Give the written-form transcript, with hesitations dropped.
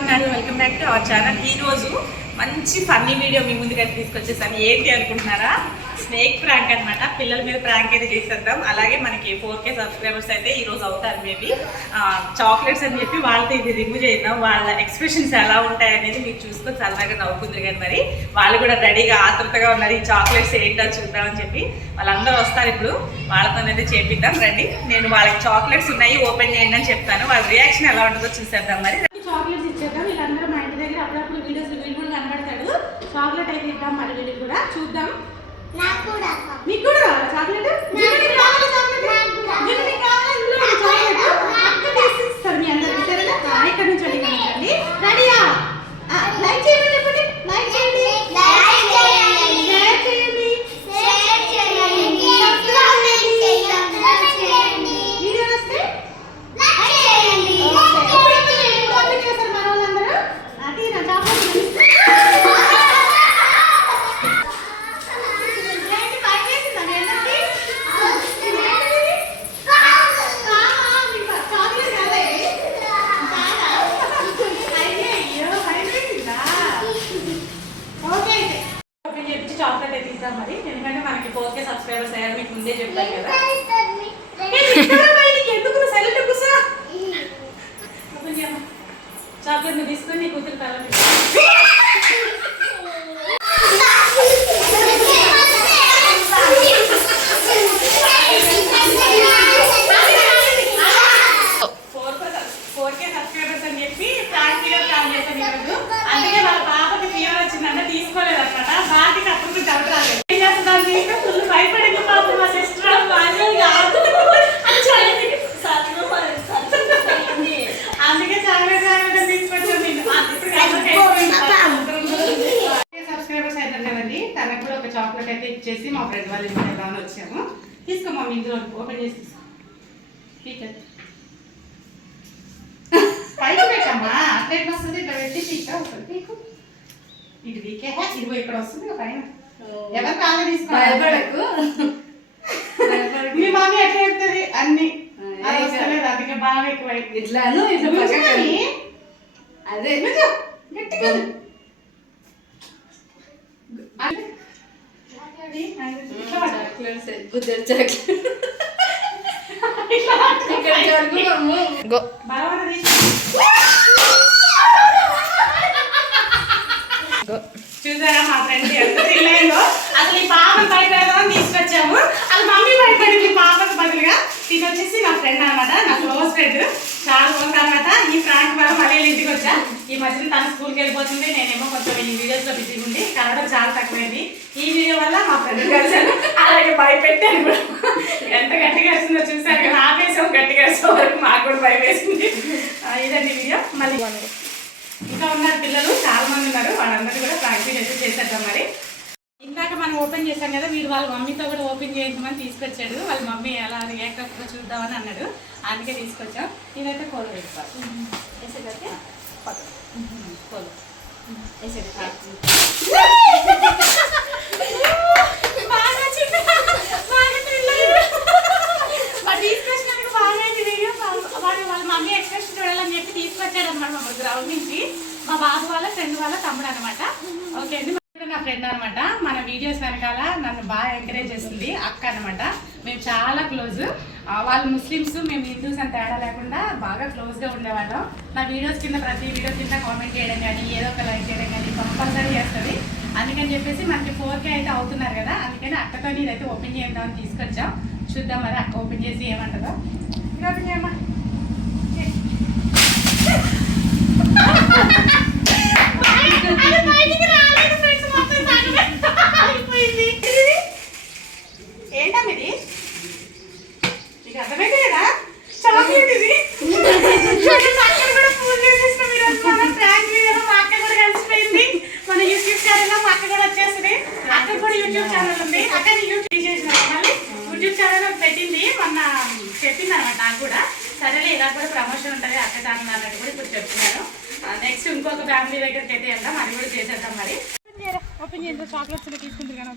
ఉన్నారు? Welcome back to our channel. ఈ రోజు మంచి ఫన్నీ వీడియో మీ ముందుకు తీసుకొచ్చేసాను. ఏంటి అనుకుంటున్నారా? స్నేక్ ప్రాంక్ అనమాట. పిల్లల మీద ప్రాంక్ అయితే చేసేద్దాం. అలాగే మనకి 4K సబ్స్క్రైబర్స్ అయితే ఈ రోజు అవుతారు. మేబీ చాక్లెట్స్ అని చెప్పి వాళ్ళతో ఇది రిమూవ్ చేద్దాం. వాళ్ళ ఎక్స్ప్రెషన్స్ ఎలా ఉంటాయి అనేది మీరు చూసుకొని సరదాగా నవ్వుకుందరు. కానీ మరి వాళ్ళు కూడా రెడీగా ఆతృతగా ఉన్నారు. ఈ చాక్లెట్స్ ఏంటో చూద్దామని చెప్పి వాళ్ళందరూ వస్తారు. ఇప్పుడు వాళ్ళతోనైతే చేపిద్దాం రండి. నేను వాళ్ళకి చాక్లెట్స్ ఉన్నాయి, ఓపెన్ చేయండి అని చెప్తాను. వాళ్ళ రియాక్షన్ ఎలా ఉంటుందో చూసేద్దాం. మరి చాక్లెట్స్ ఇచ్చేద్దాం. వీళ్ళందరూ మా ఇంటి దగ్గర అప్పుడప్పుడు వీడియోస్ వీళ్ళు కూడా కనబడతాడు. చాక్లెట్ అయితే ఇద్దాం. మరి వీళ్ళు కూడా చూద్దాం. మీకు కూడా కావాలా చాక్లెట్? ఇస్తారు మీ అందరికి. సరేనా? ఇక్కడ నుంచి అడిగానండి. రెడీయా? లైక్ చేయమని చెప్పండి. లైక్ చేయండి, షేర్ చేయండి, వీడియో వస్తే కామెంట్ చేస్తారు మన వాళ్ళందరూ. అది నా చాక్లెట్ చాక్లెట్ అయితే ఇద్దాం. మరి ఎందుకంటే మనకి 4K సబ్స్క్రైబర్స్ అయ్యారు. మీకు ముందే చెప్పాను కదా. చాక్లెట్ ని తీసుకొని కూతురు తల అందుకే వాళ్ళ పాపకి ఫీవర్ వచ్చిందంటే తీసుకోలేదు అనమాట. బాటికి అప్పుడు చదవరాలేదు. ఏం చేస్తుంది? ఫుల్ భయపడింది పాప. మా సిస్టర్ అందుకే చాక్లెట్ తీసుకొచ్చాను. సబ్స్క్రైబర్స్ అవుతారు కదండి. తనకు కూడా ఒక చాక్లెట్ అయితే ఇచ్చేసి మా ఫ్రెండ్ వాళ్ళ ఇంటికి వెళ్దామని వచ్చాము. తీసుకో మమ్మీ, ఇందులో ఓపెన్ చేసి తీసుకో. పైకి పెట్టమ్మా. అట్లా ఎట్లా వస్తుంది? ఇట్లా పెట్టి పీకా వస్తుంది. పీకు ఇటు పీకే ఇదిగో ఇక్కడ వస్తుంది పైన. ఎవరు కాగా తీసుకోవాలి? మీ మమ్మీ ఎట్లా చెప్తుంది అన్ని వస్తలేదు. అందుకే బాగా ఎక్కువ ఇట్లాను అదే గట్టిగా చూసారా మా ఫ్రెండ్ ఎంత తినలేదో. అసలు ఈ పాపను భయపెడదామని తీసుకొచ్చాము. అది మమ్మీ భయపడింది పాపకు బదులుగా. ఇది వచ్చేసి నా ఫ్రెండ్ అనమాట, నా క్లోజ్ ఫ్రెండ్. చాలా రోజుల తర్వాత ఈ ఫ్రాంక్ వల్ల మళ్ళీ ఇంటికి వచ్చా. ఈ మధ్యన తన స్కూల్కి వెళ్ళిపోతుంది. నేనేమో కొంచెం ఈ వీడియోస్లో బిజీగా ఉండి కలవడం చాలా తక్కువైంది. ఈ వీడియో వల్ల మా ఫ్రెండ్ కలిసాను. అలాగే భయపెట్టాను కూడా. ఎంత గట్టిగా వేస్తుందో చూసారు కదా. ఆపేసాం గట్టిగా వేసే వరకు మాకు కూడా భయం వేసింది. ఇదండి వీడియో. మళ్ళీ ఇంకా ఉన్నారు పిల్లలు, చాలా మంది ఉన్నారు. వాళ్ళందరూ కూడా ప్రాక్టీస్ అయితే చేసేద్దాం. మరి ఇందాక మనం ఓపెన్ చేశాం కదా, వీడు వాళ్ళ మమ్మీతో కూడా ఓపెన్ చేయించమని తీసుకొచ్చాడు. వాళ్ళ మమ్మీ ఎలా రియాక్ట్ అవుతుందో చూద్దామని అన్నాడు. అందుకే తీసుకొచ్చాం. ఇదైతే కోలు వేసుకోవాలి. వేసేదైతే కోలు వేసేది తీసుకొచ్చినందుకు బాగా అయింది వీడియో. వాడు వాళ్ళ మమ్మీ ఎక్స్ప్రెషన్ చూడాలని చెప్పి తీసుకొచ్చాడు అనమాట మమ్మల్ని గ్రౌండ్ నుంచి. మా బాబు వాళ్ళ ఫ్రెండ్ వాళ్ళ తమ్ముడు అనమాట. ఓకే అండి, నా ఫ్రెండ్ అనమాట. మన వీడియోస్ వెనకాల నన్ను బాగా ఎంకరేజ్ చేస్తుంది అక్క అనమాట. మేము చాలా క్లోజ్. వాళ్ళు ముస్లిమ్స్, మేము హిందూస్ అని తేడా లేకుండా బాగా క్లోజ్గా ఉండేవాళ్ళం. నా వీడియోస్ కింద ప్రతి వీడియో కింద కామెంట్ చేయడం కానీ ఏదో ఒక లైక్ చేయడం కానీ కంపల్సరీ చేస్తుంది. అందుకని చెప్పేసి మనకి 4K అయితే అవుతున్నారు కదా, అందుకని అక్కతో ఇదైతే ఓపెన్ చేద్దామని తీసుకొచ్చాం. చూద్దాం మరి అక్క ఓపెన్ చేసి ఏమంటుందో. ఓపెన్ చేయమ్మా. ఏంటమ్మ ఇది? మీకు అర్థమైతే కదా చాక్లెట్ ఇది. అక్కడ కూడా పూజ చేసేస్తాం ఈరోజు. మన ప్రాంక్ వీడియోలో మా అక్క కూడా కలిసిపోయింది. మన యూట్యూబ్ ఛానల్లో మా అక్క కూడా వచ్చేస్తుంది. అక్క కూడా యూట్యూబ్ ఛానల్ ఉంది. అక్క యూట్యూబ్ చేసిన మళ్ళీ యూట్యూబ్ ఛానల్ పెట్టింది. మొన్న చెప్పింది అనమాట నాకు కూడా. సరేలే ఇలా కూడా ప్రమోషన్ ఉంటుంది అక్క ఛానల్ అన్నట్టు కూడా ఇప్పుడు చెప్తున్నాను. నెక్స్ట్ ఇంకొక ఫ్యామిలీ దగ్గరికి అయితే వెళ్దాం. అది కూడా చేసేద్దాం. మరి ఓపెన్ చేద్దాం. చాక్లెట్స్ తీసుకుంటుంది కానీ